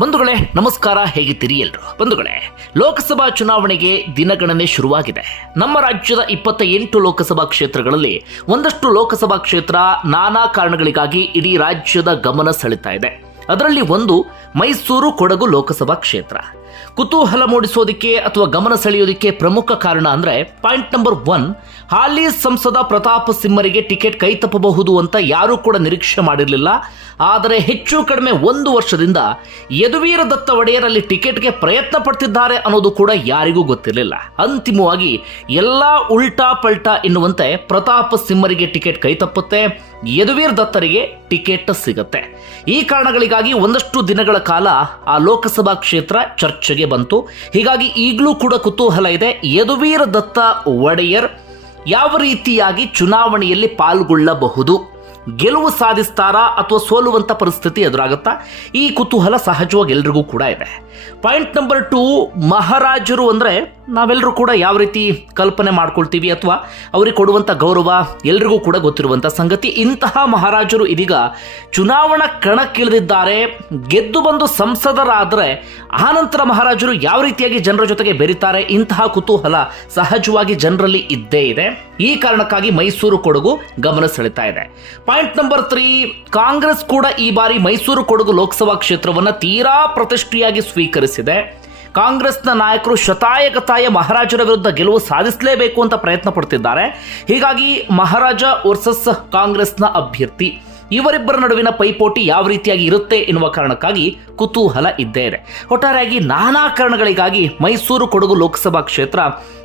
ಬಂಧುಗಳೇ, ನಮಸ್ಕಾರ, ಹೇಗಿದ್ದೀರಿ ಎಲ್ರು? ಬಂಧುಗಳೇ, ಲೋಕಸಭಾ ಚುನಾವಣೆಗೆ ದಿನಗಣನೆ ಶುರುವಾಗಿದೆ. ನಮ್ಮ ರಾಜ್ಯದ ಇಪ್ಪತ್ತ ಎಂಟು ಲೋಕಸಭಾ ಕ್ಷೇತ್ರಗಳಲ್ಲಿ ಒಂದಷ್ಟು ಲೋಕಸಭಾ ಕ್ಷೇತ್ರ ನಾನಾ ಕಾರಣಗಳಿಗಾಗಿ ಇಡೀ ರಾಜ್ಯದ ಗಮನ ಸೆಳೆತಾ ಇದೆ. ಅದರಲ್ಲಿ ಒಂದು ಮೈಸೂರು ಕೊಡಗು ಲೋಕಸಭಾ ಕ್ಷೇತ್ರ. ಕುತೂಹಲ ಮೂಡಿಸೋದಕ್ಕೆ ಅಥವಾ ಗಮನ ಸೆಳೆಯೋದಕ್ಕೆ ಪ್ರಮುಖ ಕಾರಣ ಅಂದ್ರೆ ಪಾಯಿಂಟ್ ನಂಬರ್ ಒನ್ ಹಾಲಿ ಸಂಸದ ಪ್ರತಾಪ್ ಸಿಂಹರಿಗೆ ಟಿಕೆಟ್ ಕೈ ತಪ್ಪಬಹುದು ಅಂತ ಯಾರೂ ಕೂಡ ನಿರೀಕ್ಷೆ ಮಾಡಿರಲಿಲ್ಲ. ಆದರೆ ಹೆಚ್ಚು ಕಡಿಮೆ ಒಂದು ವರ್ಷದಿಂದ ಯದುವೀರ ದತ್ತ ಒಡೆಯರಲ್ಲಿ ಟಿಕೆಟ್ಗೆ ಪ್ರಯತ್ನ ಪಡ್ತಿದ್ದಾರೆ ಅನ್ನೋದು ಕೂಡ ಯಾರಿಗೂ ಗೊತ್ತಿರಲಿಲ್ಲ. ಅಂತಿಮವಾಗಿ ಎಲ್ಲ ಉಲ್ಟಾ ಪಲ್ಟಾ ಎನ್ನುವಂತೆ ಪ್ರತಾಪ್ ಸಿಂಹರಿಗೆ ಟಿಕೆಟ್ ಕೈ ತಪ್ಪುತ್ತೆ, ಯದುವೀರ್ ದತ್ತರಿಗೆ ಟಿಕೆಟ್ ಸಿಗತ್ತೆ. ಈ ಕಾರಣಗಳಿಗಾಗಿ ಒಂದಷ್ಟು ದಿನಗಳ ಕಾಲ ಆ ಲೋಕಸಭಾ ಕ್ಷೇತ್ರ ಚರ್ಚೆಗೆ ಬಂತು. ಹೀಗಾಗಿ ಈಗಲೂ ಕೂಡ ಕುತೂಹಲ ಇದೆ. ಯದುವೀರ ದತ್ತ ಒಡೆಯರ್ ಯಾವ ರೀತಿಯಾಗಿ ಚುನಾವಣೆಯಲ್ಲಿ ಪಾಲ್ಗೊಳ್ಳಬಹುದು? ಗೆಲುವು ಸಾಧಿಸ್ತಾರಾ ಅಥವಾ ಸೋಲುವಂತ ಪರಿಸ್ಥಿತಿ ಎದುರಾಗುತ್ತಾ? ಈ ಕುತೂಹಲ ಸಹಜವಾಗಿ ಎಲ್ರಿಗೂ ಕೂಡ ಇದೆ. ಪಾಯಿಂಟ್ ನಂಬರ್ ಟು ಮಹಾರಾಜರು ಅಂದ್ರೆ ನಾವೆಲ್ಲರೂ ಕೂಡ ಯಾವ ರೀತಿ ಕಲ್ಪನೆ ಮಾಡ್ಕೊಳ್ತೀವಿ ಅಥವಾ ಅವರಿಗೆ ಕೊಡುವಂತ ಗೌರವ ಎಲ್ರಿಗೂ ಕೂಡ ಗೊತ್ತಿರುವಂತ ಸಂಗತಿ. ಇಂತಹ ಮಹಾರಾಜರು ಇದೀಗ ಚುನಾವಣಾ ಕಣಕ್ಕಿಳಿದಿದ್ದಾರೆ. ಗೆದ್ದು ಬಂದು ಸಂಸದರಾದರೆ ಆನಂತರ ಮಹಾರಾಜರು ಯಾವ ರೀತಿಯಾಗಿ ಜನರ ಜೊತೆಗೆ ಬೆರೀತಾರೆ? ಇಂತಹ ಕುತೂಹಲ ಸಹಜವಾಗಿ ಜನರಲ್ಲಿ ಇದ್ದೇ ಇದೆ. ಈ ಕಾರಣಕ್ಕಾಗಿ ಮೈಸೂರು ಕೊಡಗು ಗಮನ ಸೆಳೆತಾ ಇದೆ. ಪಾಯಿಂಟ್ ನಂಬರ್ ತ್ರೀ, ಕಾಂಗ್ರೆಸ್ ಕೂಡ ಈ ಬಾರಿ ಮೈಸೂರು ಕೊಡಗು ಲೋಕಸಭಾ ಕ್ಷೇತ್ರವನ್ನು ತೀರಾ ಪ್ರತಿಷ್ಠೆಯಾಗಿ ಸ್ವೀಕರಿಸಿದೆ. ಕಾಂಗ್ರೆಸ್ನ ನಾಯಕರು ಶತಾಯಗತಾಯ ಮಹಾರಾಜರ ವಿರುದ್ಧ ಗೆಲುವು ಸಾಧಿಸಲೇಬೇಕು ಅಂತ ಪ್ರಯತ್ನ ಪಡ್ತಿದ್ದಾರೆ. ಹೀಗಾಗಿ ಮಹಾರಾಜ ವರ್ಸಸ್ ಕಾಂಗ್ರೆಸ್ನ ಅಭ್ಯರ್ಥಿ. ಇವರಿಬ್ಬರ ನಡುವಿನ ಪೈಪೋಟಿ ಯಾವ ರೀತಿಯಾಗಿ ಇರುತ್ತೆ ಎನ್ನುವ ಕಾರಣಕ್ಕಾಗಿ ಕುತೂಹಲ ಇದ್ದೇ ಇದೆ. ಒಟ್ಟಾರೆಯಾಗಿ ನಾನಾ ಕಾರಣಗಳಿಗಾಗಿ ಮೈಸೂರು ಕೊಡಗು ಲೋಕಸಭಾ ಕ್ಷೇತ್ರ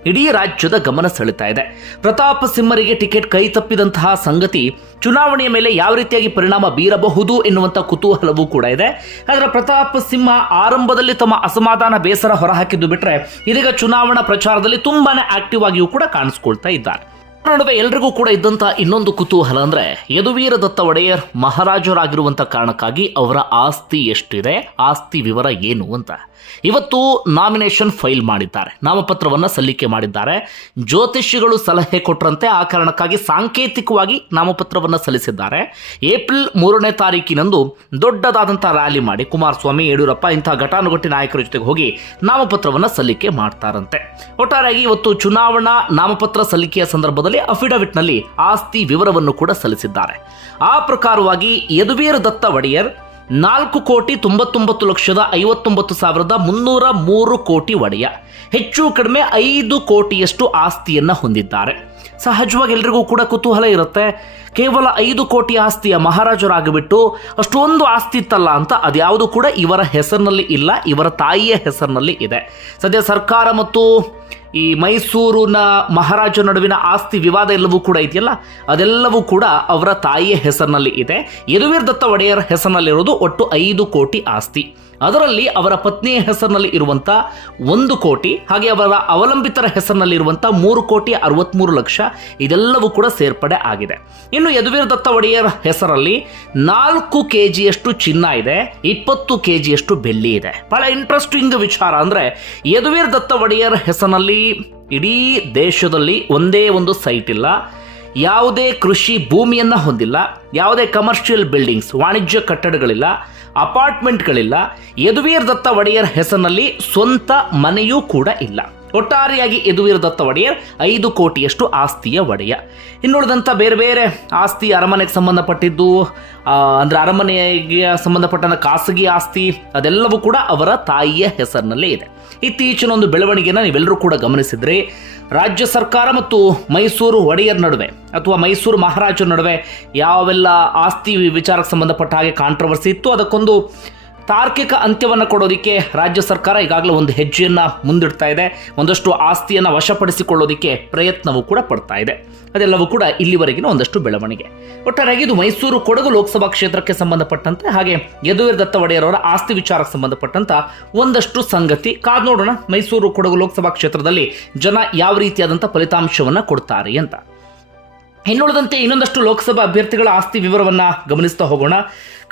ಇಡೀ ರಾಜ್ಯದ ಗಮನ ಸೆಳೆತಾ ಇದೆ. ಪ್ರತಾಪ್ ಸಿಂಹರಿಗೆ ಟಿಕೆಟ್ ಕೈ ತಪ್ಪಿದಂತಹ ಸಂಗತಿ ಚುನಾವಣೆಯ ಮೇಲೆ ಯಾವ ರೀತಿಯಾಗಿ ಪರಿಣಾಮ ಬೀರಬಹುದು ಎನ್ನುವಂಥ ಕುತೂಹಲವೂ ಕೂಡ ಇದೆ. ಆದರೆ ಪ್ರತಾಪ್ ಸಿಂಹ ಆರಂಭದಲ್ಲಿ ತಮ್ಮ ಅಸಮಾಧಾನ ಬೇಸರ ಹೊರಹಾಕಿದ್ದು ಬಿಟ್ಟರೆ ಇದೀಗ ಚುನಾವಣಾ ಪ್ರಚಾರದಲ್ಲಿ ತುಂಬಾನೇ ಆಕ್ಟಿವ್ ಆಗಿಯೂ ಕೂಡ ಕಾಣಿಸ್ಕೊಳ್ತಾ ಇದ್ದಾರೆ. ನಡುವೆ ಎಲ್ರಿಗೂ ಕೂಡ ಇದ್ದಂತ ಇನ್ನೊಂದು ಕುತೂಹಲ ಅಂದ್ರೆ ಯದುವೀರ ದತ್ತ ಒಡೆಯರ್ ಮಹಾರಾಜರಾಗಿರುವಂತ ಕಾರಣಕ್ಕಾಗಿ ಅವರ ಆಸ್ತಿ ಎಷ್ಟಿದೆ, ಆಸ್ತಿ ವಿವರ ಏನು ಅಂತ. ಇವತ್ತು ನಾಮಿನೇಷನ್ ಫೈಲ್ ಮಾಡಿದ್ದಾರೆ. ನಾಮಪತ್ರವನ್ನ ಸಲ್ಲಿಕೆ ಮಾಡಿದ್ದಾರೆ. ಜ್ಯೋತಿಷಿಗಳು ಸಲಹೆ ಕೊಟ್ಟರಂತೆ ಆ ಕಾರಣಕ್ಕಾಗಿ ಸಾಂಕೇತಿಕವಾಗಿ ನಾಮಪತ್ರವನ್ನ ಸಲ್ಲಿಸಿದ್ದಾರೆ. ಏಪ್ರಿಲ್ ಮೂರನೇ ತಾರೀಕಿನಂದು ದೊಡ್ಡದಾದಂತಹ ರ್ಯಾಲಿ ಮಾಡಿ ಕುಮಾರಸ್ವಾಮಿ, ಯಡಿಯೂರಪ್ಪ ಇಂತಹ ಘಟಾನುಘಟಿ ನಾಯಕರ ಜೊತೆಗೆ ಹೋಗಿ ನಾಮಪತ್ರವನ್ನ ಸಲ್ಲಿಕೆ ಮಾಡ್ತಾರಂತೆ. ಒಟ್ಟಾರೆಯಾಗಿ ಇವತ್ತು ಚುನಾವಣಾ ನಾಮಪತ್ರ ಸಲ್ಲಿಕೆಯ ಸಂದರ್ಭದಲ್ಲಿ ಅಫಿಡವಿಟ್ನಲ್ಲಿ ಆಸ್ತಿ ವಿವರವನ್ನು ಕೂಡ ಸಲ್ಲಿಸಿದ್ದಾರೆ. ಆ ಪ್ರಕಾರವಾಗಿ ಯದುವೀರ ದತ್ತ ಒಡೆಯರ್ ನಾಲ್ಕು ಕೋಟಿ ತೊಂಬತ್ತೊಂಬತ್ತು ಲಕ್ಷದ ಐವತ್ತೊಂಬತ್ತು ಸಾವಿರದ ಮುನ್ನೂರ ಮೂರು ಕೋಟಿ ಒಡೆಯ. ಹೆಚ್ಚು ಕಡಿಮೆ ಐದು ಕೋಟಿಯಷ್ಟು ಆಸ್ತಿಯನ್ನ ಹೊಂದಿದ್ದಾರೆ. ಸಹಜವಾಗಿ ಎಲ್ರಿಗೂ ಕೂಡ ಕುತೂಹಲ ಇರುತ್ತೆ. ಕೇವಲ ಐದು ಕೋಟಿ ಆಸ್ತಿಯ ಮಹಾರಾಜರಾಗಿಬಿಟ್ಟು ಅಷ್ಟೊಂದು ಆಸ್ತಿ ಇತ್ತಲ್ಲ ಅಂತ ಅದ್ಯಾವುದು ಕೂಡ ಇವರ ಹೆಸರಿನಲ್ಲಿ ಇಲ್ಲ, ಇವರ ತಾಯಿಯ ಹೆಸರಿನಲ್ಲಿ ಇದೆ. ಸದ್ಯ ಸರ್ಕಾರ ಮತ್ತು ಈ ಮೈಸೂರಿನ ಮಹಾರಾಜ ನಡುವಿನ ಆಸ್ತಿ ವಿವಾದ ಎಲ್ಲವೂ ಕೂಡ ಇದೆಯಲ್ಲ? ಅದೆಲ್ಲವೂ ಕೂಡ ಅವರ ತಾಯಿಯ ಹೆಸರಿನಲ್ಲಿ ಇದೆ. ಯದುವೀರ್ ದತ್ತ ಒಡೆಯರ ಹೆಸರಿನಲ್ಲಿರೋದು ಒಟ್ಟು ಐದು ಕೋಟಿ ಆಸ್ತಿ. ಅದರಲ್ಲಿ ಅವರ ಪತ್ನಿಯ ಹೆಸರಿನಲ್ಲಿ ಇರುವಂತ ಒಂದು ಕೋಟಿ, ಹಾಗೆ ಅವರ ಅವಲಂಬಿತರ ಹೆಸರಿನಲ್ಲಿ ಇರುವಂತ ಮೂರು ಕೋಟಿ ಅರವತ್ಮೂರು ಲಕ್ಷ ಇದೆಲ್ಲವೂ ಕೂಡ ಸೇರ್ಪಡೆ ಆಗಿದೆ. ಇನ್ನು ಯದುವೀರ್ ದತ್ತ ಒಡೆಯರ್ ಹೆಸರಲ್ಲಿ ನಾಲ್ಕು ಕೆ ಜಿಯಷ್ಟು ಚಿನ್ನ ಇದೆ, ಇಪ್ಪತ್ತು ಕೆ ಜಿಯಷ್ಟು ಬೆಳ್ಳಿ ಇದೆ. ಬಹಳ ಇಂಟ್ರೆಸ್ಟಿಂಗ್ ವಿಚಾರ ಅಂದ್ರೆ ಯದುವೀರ್ ದತ್ತ ಒಡೆಯರ್ ಹೆಸರಿನಲ್ಲಿ ಇಡೀ ದೇಶದಲ್ಲಿ ಒಂದೇ ಒಂದು ಸೈಟ್ ಇಲ್ಲ. ಯಾವುದೇ ಕೃಷಿ ಭೂಮಿಯನ್ನು ಹೊಂದಿಲ್ಲ, ಯಾವುದೇ ಕಮರ್ಷಿಯಲ್ ಬಿಲ್ಡಿಂಗ್ಸ್ ವಾಣಿಜ್ಯ ಕಟ್ಟಡಗಳಿಲ್ಲ ಅಪಾರ್ಟ್ಮೆಂಟ್ಗಳಿಲ್ಲ ಯದುವೀರ್ ದತ್ತ ಒಡೆಯರ್ ಹೆಸರಿನಲ್ಲಿ ಸ್ವಂತ ಮನೆಯೂ ಕೂಡ ಇಲ್ಲ. ಒಟ್ಟಾರೆಯಾಗಿ ಯದುವೀರ್ ದತ್ತ ಒಡೆಯರ್ ಐದು ಕೋಟಿಯಷ್ಟು ಆಸ್ತಿಯ ಒಡೆಯ. ಇನ್ನುಳಿದಂಥ ಬೇರೆ ಬೇರೆ ಆಸ್ತಿ ಅರಮನೆಗೆ ಸಂಬಂಧಪಟ್ಟಿದ್ದು ಅಂದರೆ ಅರಮನೆಗೆ ಸಂಬಂಧಪಟ್ಟಂಥ ಖಾಸಗಿ ಆಸ್ತಿ ಅದೆಲ್ಲವೂ ಕೂಡ ಅವರ ತಾಯಿಯ ಹೆಸರಿನಲ್ಲೇ ಇದೆ. ಇತ್ತೀಚಿನ ಒಂದು ಬೆಳವಣಿಗೆನ ನೀವೆಲ್ಲರೂ ಕೂಡ ಗಮನಿಸಿದ್ರಿ ರಾಜ್ಯ ಸರ್ಕಾರ ಮತ್ತು ಮೈಸೂರು ಒಡೆಯರ್ ನಡುವೆ ಅಥವಾ ಮೈಸೂರು ಮಹಾರಾಜರ ನಡುವೆ ಯಾವೆಲ್ಲ ಆಸ್ತಿ ವಿಚಾರಕ್ಕೆ ಸಂಬಂಧಪಟ್ಟ ಹಾಗೆ ಕಾಂಟ್ರವರ್ಸಿ ಇತ್ತು, ಅದಕ್ಕೊಂದು ತಾರ್ಕಿಕ ಅಂತ್ಯವನ್ನು ಕೊಡೋದಕ್ಕೆ ರಾಜ್ಯ ಸರ್ಕಾರ ಈಗಾಗಲೇ ಒಂದು ಹೆಜ್ಜೆಯನ್ನು ಮುಂದಿಡ್ತಾ ಇದೆ. ಒಂದಷ್ಟು ಆಸ್ತಿಯನ್ನು ವಶಪಡಿಸಿಕೊಳ್ಳೋದಕ್ಕೆ ಪ್ರಯತ್ನವೂ ಕೂಡ ಪಡ್ತಾ ಇದೆ. ಅದೆಲ್ಲವೂ ಕೂಡ ಇಲ್ಲಿವರೆಗಿನ ಒಂದಷ್ಟು ಬೆಳವಣಿಗೆ. ಒಟ್ಟಾರೆಯಾಗಿ ಇದು ಮೈಸೂರು ಕೊಡಗು ಲೋಕಸಭಾ ಕ್ಷೇತ್ರಕ್ಕೆ ಸಂಬಂಧಪಟ್ಟಂತೆ ಹಾಗೆ ಯದುವೀರ್ ದತ್ತ ಒಡೆಯರವರ ಆಸ್ತಿ ವಿಚಾರಕ್ಕೆ ಸಂಬಂಧಪಟ್ಟಂತ ಒಂದಷ್ಟು ಸಂಗತಿ. ಕಾದ್ ನೋಡೋಣ ಮೈಸೂರು ಕೊಡಗು ಲೋಕಸಭಾ ಕ್ಷೇತ್ರದಲ್ಲಿ ಜನ ಯಾವ ರೀತಿಯಾದಂಥ ಫಲಿತಾಂಶವನ್ನ ಕೊಡ್ತಾರೆ ಅಂತ. ಇನ್ನುಳಿದಂತೆ ಇನ್ನೊಂದಷ್ಟು ಲೋಕಸಭಾ ಅಭ್ಯರ್ಥಿಗಳ ಆಸ್ತಿ ವಿವರವನ್ನು ಗಮನಿಸ್ತಾ ಹೋಗೋಣ.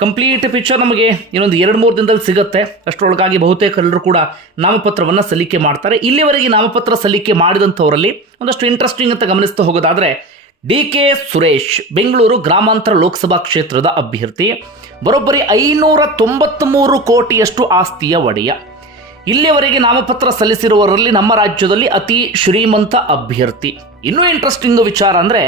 ಕಂಪ್ಲೀಟ್ ಪಿಕ್ಚರ್ ನಮಗೆ ಇನ್ನೊಂದು ಎರಡು ಮೂರು ದಿನದಲ್ಲಿ ಸಿಗುತ್ತೆ. ಅಷ್ಟರೊಳಗಾಗಿ ಬಹುತೇಕ ಎಲ್ಲರೂ ಕೂಡ ನಾಮಪತ್ರವನ್ನು ಸಲ್ಲಿಕೆ ಮಾಡ್ತಾರೆ. ಇಲ್ಲಿವರೆಗೆ ನಾಮಪತ್ರ ಸಲ್ಲಿಕೆ ಮಾಡಿದಂಥವರಲ್ಲಿ ಒಂದಷ್ಟು ಇಂಟ್ರೆಸ್ಟಿಂಗ್ ಅಂತ ಗಮನಿಸ್ತಾ ಹೋಗೋದಾದ್ರೆ ಡಿ ಕೆ ಸುರೇಶ್, ಬೆಂಗಳೂರು ಗ್ರಾಮಾಂತರ ಲೋಕಸಭಾ ಕ್ಷೇತ್ರದ ಅಭ್ಯರ್ಥಿ. ಬರೋಬ್ಬರಿ ಐನೂರ ತೊಂಬತ್ತ್ಮೂರು ಕೋಟಿಯಷ್ಟು ಆಸ್ತಿಯ ಒಡೆಯ. ಇಲ್ಲಿಯವರೆಗೆ ನಾಮಪತ್ರ ಸಲ್ಲಿಸಿರುವವರಲ್ಲಿ ನಮ್ಮ ರಾಜ್ಯದಲ್ಲಿ ಅತಿ ಶ್ರೀಮಂತ ಅಭ್ಯರ್ಥಿ. ಇನ್ನೂ ಇಂಟ್ರೆಸ್ಟಿಂಗ್ ವಿಚಾರ ಅಂದರೆ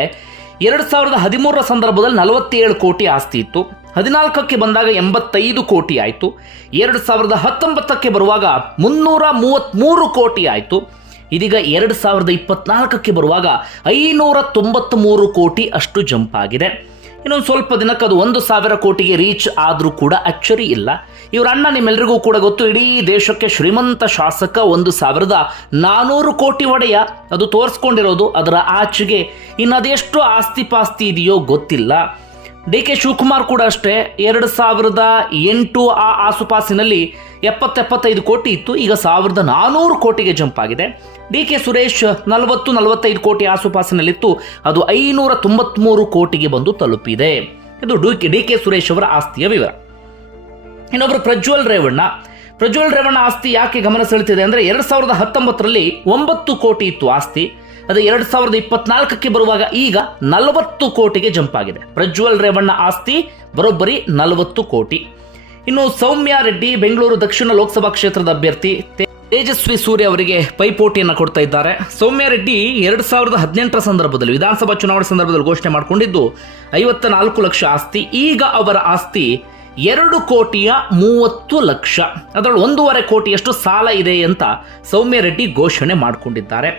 ಎರಡು ಸಾವಿರದ ಹದಿಮೂರರ ಸಂದರ್ಭದಲ್ಲಿ ನಲವತ್ತೇಳು ಕೋಟಿ ಆಸ್ತಿ ಇತ್ತು. ಹದಿನಾಲ್ಕಕ್ಕೆ ಬಂದಾಗ ಎಂಬತ್ತೈದು ಕೋಟಿ ಆಯಿತು. ಎರಡು ಸಾವಿರದ ಹತ್ತೊಂಬತ್ತಕ್ಕೆ ಬರುವಾಗ ಮುನ್ನೂರ ಮೂವತ್ತ್ಮೂರು ಕೋಟಿ ಆಯಿತು. ಇದೀಗ ಎರಡು ಸಾವಿರದ ಇಪ್ಪತ್ನಾಲ್ಕಕ್ಕೆ ಬರುವಾಗ ಐನೂರ ತೊಂಬತ್ತ್ಮೂರು ಕೋಟಿ ಅಷ್ಟು ಜಂಪ್ ಆಗಿದೆ. ಇನ್ನೊಂದು ಸ್ವಲ್ಪ ದಿನಕ್ಕೆ ಅದು ಒಂದು ಸಾವಿರ ಕೋಟಿಗೆ ರೀಚ್ ಆದರೂ ಕೂಡ ಅಚ್ಚರಿ ಇಲ್ಲ. ಇವರ ಅಣ್ಣ ನಿಮ್ಮೆಲ್ಲರಿಗೂ ಕೂಡ ಗೊತ್ತು, ಇಡೀ ದೇಶಕ್ಕೆ ಶ್ರೀಮಂತ ಶಾಸಕ ಒಂದು ಸಾವಿರದ ನಾನೂರು ಕೋಟಿ ಒಡೆಯ. ಅದು ತೋರಿಸ್ಕೊಂಡಿರೋದು ಅದರ ಆಚೆಗೆ. ಇನ್ನದೆಷ್ಟು ಆಸ್ತಿ ಪಾಸ್ತಿ ಇದೆಯೋ ಗೊತ್ತಿಲ್ಲ. ಡಿ ಕೆ ಶಿವಕುಮಾರ್ ಕೂಡ ಅಷ್ಟೇ. ಎರಡು ಸಾವಿರದ ಎಂಟು ಆ ಆಸುಪಾಸಿನಲ್ಲಿ ಎಪ್ಪತ್ತೆಪ್ಪತ್ತೈದು ಕೋಟಿ ಇತ್ತು. ಈಗ ಸಾವಿರದ ನಾನೂರು ಕೋಟಿಗೆ ಜಂಪ್ ಆಗಿದೆ. ಡಿ ಕೆ ಸುರೇಶ್ ನಲವತ್ತು, ನಲವತ್ತೈದು ಕೋಟಿ ಆಸುಪಾಸಿನಲ್ಲಿತ್ತು. ಅದು ಐನೂರ ತೊಂಬತ್ಮೂರು ಕೋಟಿಗೆ ಬಂದು ತಲುಪಿದೆ. ಇದು D K D K Suresh ಅವರ ಆಸ್ತಿಯ ವಿವರ. ಇನ್ನೊಬ್ಬರು ಪ್ರಜ್ವಲ್ ರೇವಣ್ಣ. ಪ್ರಜ್ವಲ್ ರೇವಣ್ಣ ಆಸ್ತಿ ಯಾಕೆ ಗಮನ ಸೆಳೆತಿದೆ ಅಂದರೆ ಎರಡು ಸಾವಿರದ ಹತ್ತೊಂಬತ್ತರಲ್ಲಿ ಒಂಬತ್ತು ಕೋಟಿ ಇತ್ತು ಆಸ್ತಿ. ಅದು ಎರಡು ಸಾವಿರದ ಇಪ್ಪತ್ನಾಲ್ಕಕ್ಕೆ ಬರುವಾಗ ಈಗ ನಲವತ್ತು ಕೋಟಿಗೆ ಜಂಪ್ ಆಗಿದೆ. ಪ್ರಜ್ವಲ್ ರೇವಣ್ಣ ಆಸ್ತಿ, ಬರೋಬ್ಬರಿ ನಲವತ್ತು ಕೋಟಿ. ಇನ್ನು ಸೌಮ್ಯ ರೆಡ್ಡಿ, ಬೆಂಗಳೂರು ದಕ್ಷಿಣ ಲೋಕಸಭಾ ಕ್ಷೇತ್ರದ ಅಭ್ಯರ್ಥಿ ತೇಜಸ್ವಿ ಸೂರ್ಯ ಅವರಿಗೆ ಪೈಪೋಟಿಯನ್ನು ಕೊಡ್ತಾ ಇದ್ದಾರೆ. ಸೌಮ್ಯ ರೆಡ್ಡಿ ಎರಡು ಸಾವಿರದ ಹದಿನೆಂಟರ ಸಂದರ್ಭದಲ್ಲಿ, ವಿಧಾನಸಭಾ ಚುನಾವಣೆ ಸಂದರ್ಭದಲ್ಲಿ ಘೋಷಣೆ ಮಾಡಿಕೊಂಡಿದ್ದು ಐವತ್ತ ನಾಲ್ಕು ಲಕ್ಷ ಆಸ್ತಿ. ಈಗ ಅವರ ಆಸ್ತಿ ಎರಡು ಕೋಟಿಯ ಮೂವತ್ತು ಲಕ್ಷ. ಅದರಲ್ಲಿ ಒಂದೂವರೆ ಕೋಟಿಯಷ್ಟು ಸಾಲ ಇದೆ ಅಂತ ಸೌಮ್ಯ ರೆಡ್ಡಿ ಘೋಷಣೆ ಮಾಡಿಕೊಂಡಿದ್ದಾರೆ.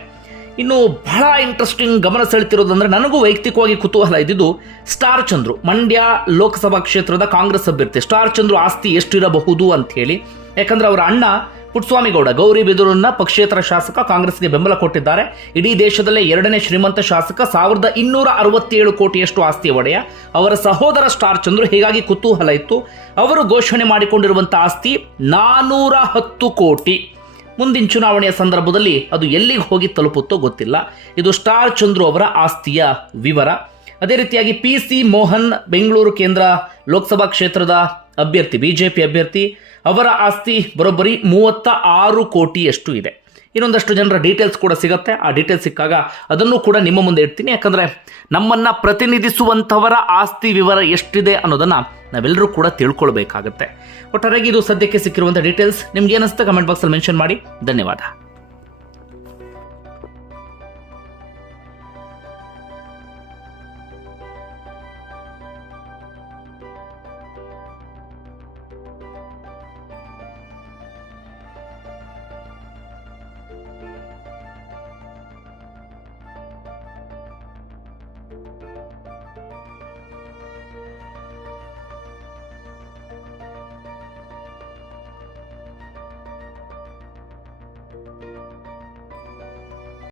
ಇನ್ನು ಬಹಳ ಇಂಟ್ರೆಸ್ಟಿಂಗ್ ಗಮನ ಸೆಳೆತಿರೋದಂದ್ರೆ ನನಗೂ ವೈಯಕ್ತಿಕವಾಗಿ ಕುತೂಹಲ ಇದ್ದಿದ್ದು ಸ್ಟಾರ್ ಚಂದ್ರು, ಮಂಡ್ಯ ಲೋಕಸಭಾ ಕ್ಷೇತ್ರದ ಕಾಂಗ್ರೆಸ್ ಅಭ್ಯರ್ಥಿ. ಸ್ಟಾರ್ ಚಂದ್ರು ಆಸ್ತಿ ಎಷ್ಟಿರಬಹುದು ಅಂತ ಹೇಳಿ. ಯಾಕಂದ್ರೆ ಅವರ ಅಣ್ಣ ಪುಟ್ಸ್ವಾಮಿಗೌಡ, ಗೌರಿ ಬಿದುರನ್ನ ಪಕ್ಷೇತರ ಶಾಸಕ ಕಾಂಗ್ರೆಸ್ಗೆ ಬೆಂಬಲ ಕೊಟ್ಟಿದ್ದಾರೆ. ಇಡೀ ದೇಶದಲ್ಲೇ ಎರಡನೇ ಶ್ರೀಮಂತ ಶಾಸಕ, ಸಾವಿರದ ಇನ್ನೂರ ಅರವತ್ತೇಳು ಕೋಟಿಯಷ್ಟು ಆಸ್ತಿ ಒಡೆಯ. ಅವರ ಸಹೋದರ ಸ್ಟಾರ್ ಚಂದ್ರು ಹೀಗಾಗಿ ಕುತೂಹಲ ಇತ್ತು. ಅವರು ಘೋಷಣೆ ಮಾಡಿಕೊಂಡಿರುವಂಥ ಆಸ್ತಿ ನಾನೂರ ಹತ್ತು ಕೋಟಿ. ಮುಂದಿನ ಚುನಾವಣೆಯ ಸಂದರ್ಭದಲ್ಲಿ ಅದು ಎಲ್ಲಿಗೆ ಹೋಗಿ ತಲುಪುತ್ತೋ ಗೊತ್ತಿಲ್ಲ. ಇದು ಸ್ಟಾರ್ ಚಂದ್ರು ಅವರ ಆಸ್ತಿಯ ವಿವರ. ಅದೇ ರೀತಿಯಾಗಿ ಪಿ ಸಿ ಮೋಹನ್, ಬೆಂಗಳೂರು ಕೇಂದ್ರ ಲೋಕಸಭಾ ಕ್ಷೇತ್ರದ ಅಭ್ಯರ್ಥಿ, ಬಿಜೆಪಿ ಅಭ್ಯರ್ಥಿ, ಅವರ ಆಸ್ತಿ ಬರೋಬ್ಬರಿ ಮೂವತ್ತ ಆರು ಕೋಟಿಯಷ್ಟು ಇದೆ. ಇನ್ನೊಂದಷ್ಟು ಜನರ ಡೀಟೇಲ್ಸ್ ಕೂಡ ಸಿಗುತ್ತೆ. ಆ ಡೀಟೇಲ್ಸ್ ಸಿಕ್ಕಾಗ ಅದನ್ನು ಕೂಡ ನಿಮ್ಮ ಮುಂದೆ ಇಡ್ತೀನಿ. ಯಾಕಂದರೆ ನಮ್ಮನ್ನು ಪ್ರತಿನಿಧಿಸುವಂಥವರ ಆಸ್ತಿ ವಿವರ ಎಷ್ಟಿದೆ ಅನ್ನೋದನ್ನು ನಾವೆಲ್ಲರೂ ಕೂಡ ತಿಳ್ಕೊಳ್ಬೇಕಾಗತ್ತೆ. ಹೊರಗೆ ಇದು ಸದ್ಯಕ್ಕೆ ಸಿಕ್ಕಿರುವಂಥ ಡೀಟೇಲ್ಸ್ ನಿಮ್ಗೆ ಏನಿಸ್ತಾ ಕಮೆಂಟ್ ಬಾಕ್ಸಲ್ಲಿ ಮೆನ್ಷನ್ ಮಾಡಿ. ಧನ್ಯವಾದ.